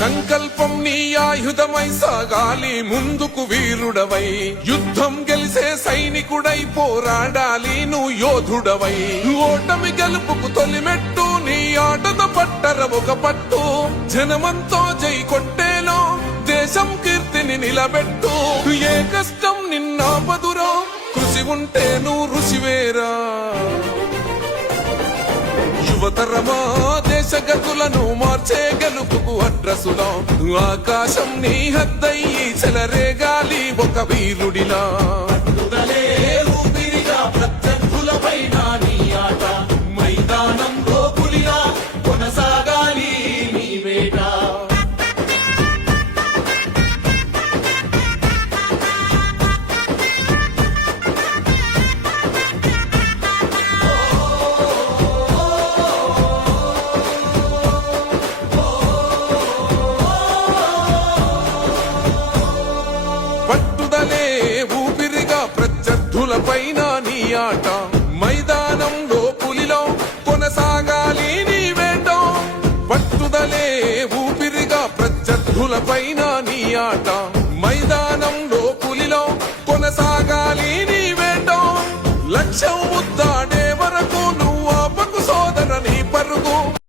సంకల్పం నీ ఆయుధమై సాగాలి ముందుకు వీరుడవై, యుద్ధం గెలిసే సైనికుడై పోరాడాలి నువ్వు యోధుడవై. ఓటమి గెలుపుకు తొలిమెట్టు నీ ఆటద పట్టర ఒక పట్టు, జనమంతో జై కొట్టేలో దేశం కీర్తిని నిలబెట్టు. ఏ కష్టం నిన్నాపదురో కృషి ఉంటే నువ్వు ఋషివేరా. యువతరమా దేశ గతులను మార్చే గెలుపుకు అడ్రసులా, ఆకాశం నీ హద్దయ్యి చెలరేగాలి ఒక వీరుడిలా. ఊపిరిగా ప్రత్యర్థులపైన నీ ఆట, మైదానంలో పులిలా కొనసాగాలి నీ వేట. పట్టుదలే ఊపిరిగా ప్రత్యర్థులపైన నీ ఆట, మైదానంలో పులిలో కొనసాగాలి నీ వేట. పట్టుదలే ఊపిరిగా ప్రత్యర్థులపైన నీ ఆట,